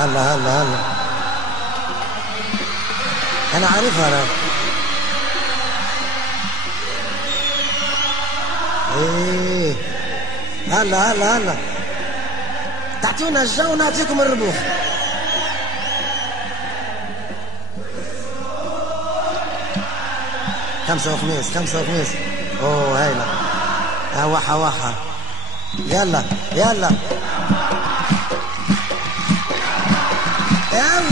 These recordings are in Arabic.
هلا هلا هلا انا عارفها راه. ايه هلا هلا هلا تعطونا الجو ونعطيكم الربوح. خمسة وخميس اوه هايلة. وحا وحا يلا يلا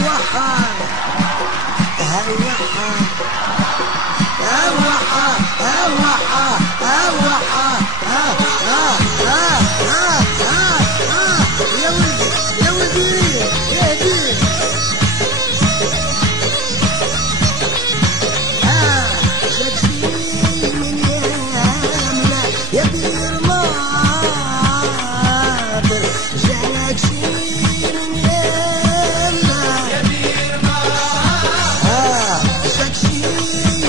وحا وحا يا ولدي يا دي شكشي من يامنا يا بير ماطر شكشي من يامنا يا بير ماطر شكشي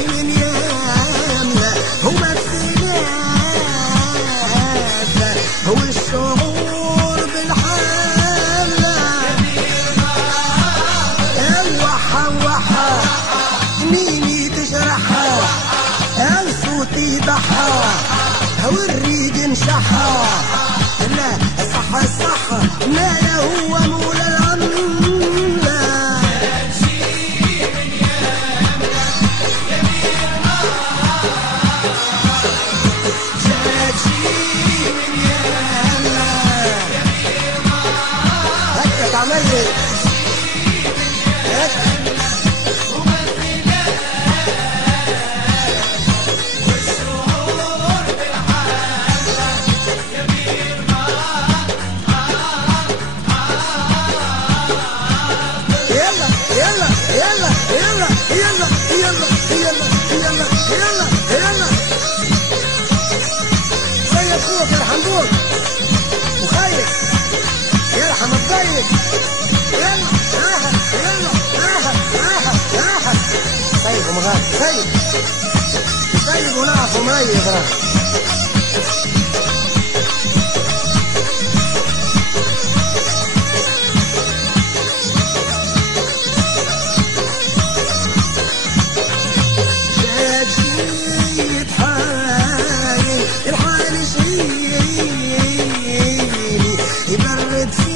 من يامنا هو الثلاثة هو الشعور بالحالة يا بير ماطر وحا وحا ميني تجرحها صوتي ضحى والريق انشحى لا صح صح ما له هو مولى العملة شكشي من يامنا يا بير ماطر شكشي من يامنا يا بير ماطر هكا تعمل لي زي اخوك الحنبوك وخيك يرحم الضيق. يلا راحة يلا راحة سيب ومغاد سيب ونعف ومريض راه. يبرد في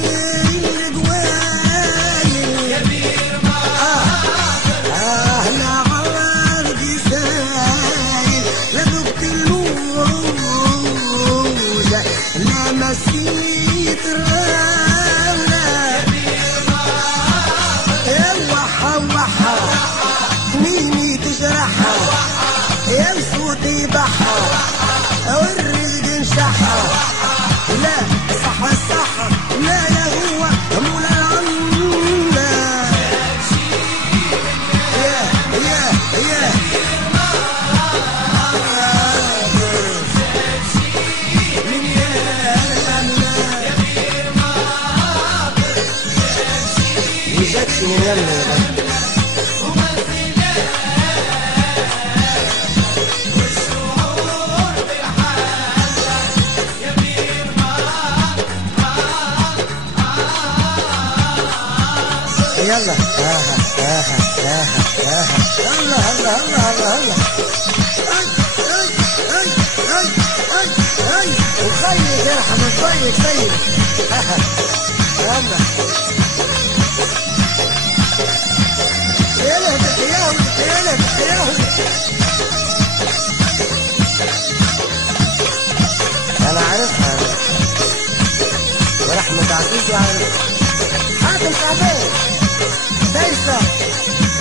الجوال يا بير ماطر لا عرقي سايل لا ذقت الموجة لا مسيت الرملة يا بير ماطر وحا وحا ميني تجرحها يا صوتي ضحى والريق انشحى لا صح صح لا لا هو مولى العملة يا من يامنا وجاكشي من يامنا يلا هلا وخيك يرحم الضيق سيد يلا انا عارفها ورحمة عزيزي عارف حاتم شعبان دايسة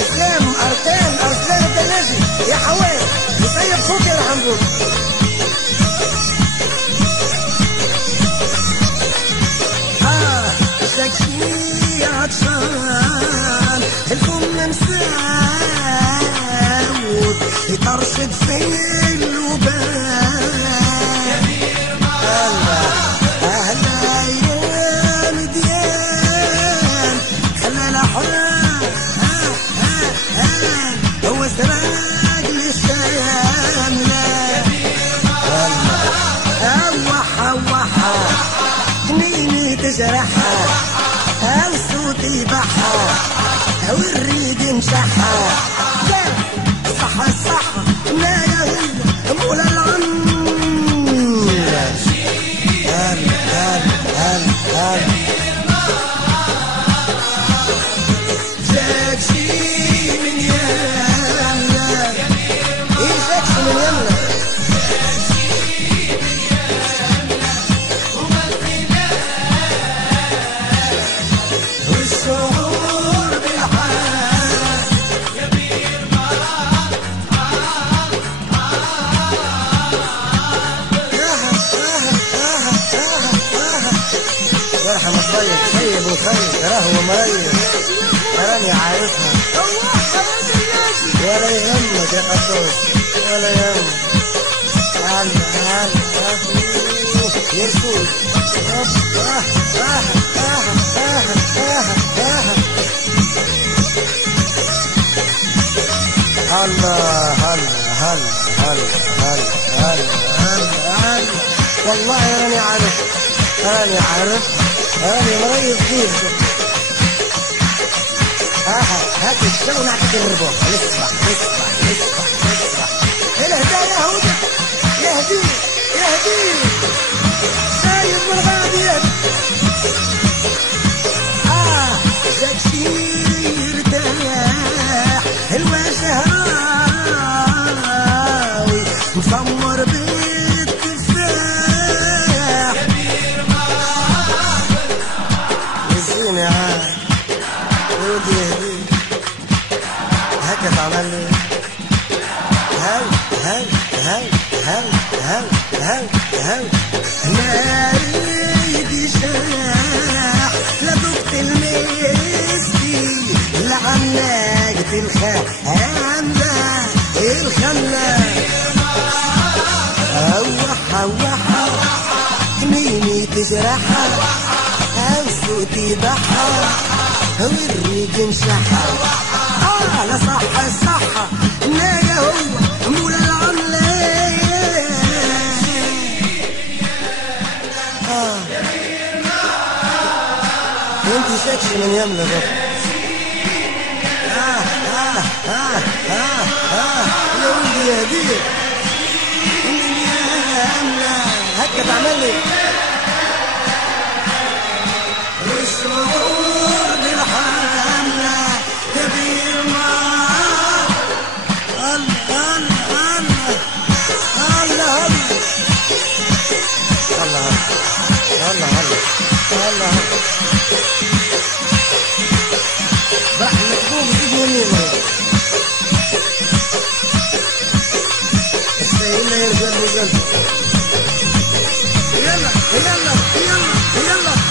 اسلام اركان ارسلان الدلاجي يا حوان يسيب صوتي يا حمدون. شكشي عطشان الفم مساود يطرشد في اللبان يا بير ماطر اهلا يا مديان خلى لحان هو سراج للساملة يا بير ماطر وحا ميني تجرحها الصوت يبحى والريد نشحى صح الصح ما يهل مول العم هل هل هل هل جاك شي من يمنا ايه جاك شي من يمنا والشعور بالحال كبير يرحم الطيب سيب وخير تراه ومريض تراني عارفها ولا يهمك يا قدوس ولا يهمك هلا يرسول هلا هلا والله راني عارف راني مريض فيه هات الشو نعطيك الربع نسبح الهدايا هدى يهدي سايب من غادي جاك شي يرتاح الوجه راوي مصمر بالتفاح يزيني عاد ودي يهديك هكا تعمل لي هاو ناري شاح لا ذقت المسكي لا عناقة الخلا هوحة ميني تجرحها أو صوتي ضحى والريق انشحى لا صح ناجا هو مول العملية وانتي شكش من يمنا بقى يا ولدي يهديك من يمنا هكا تعمل لي والشعور بالحملة كبير الله راح مكتوب ايد يمين السيدة يرجل بقلبه يلا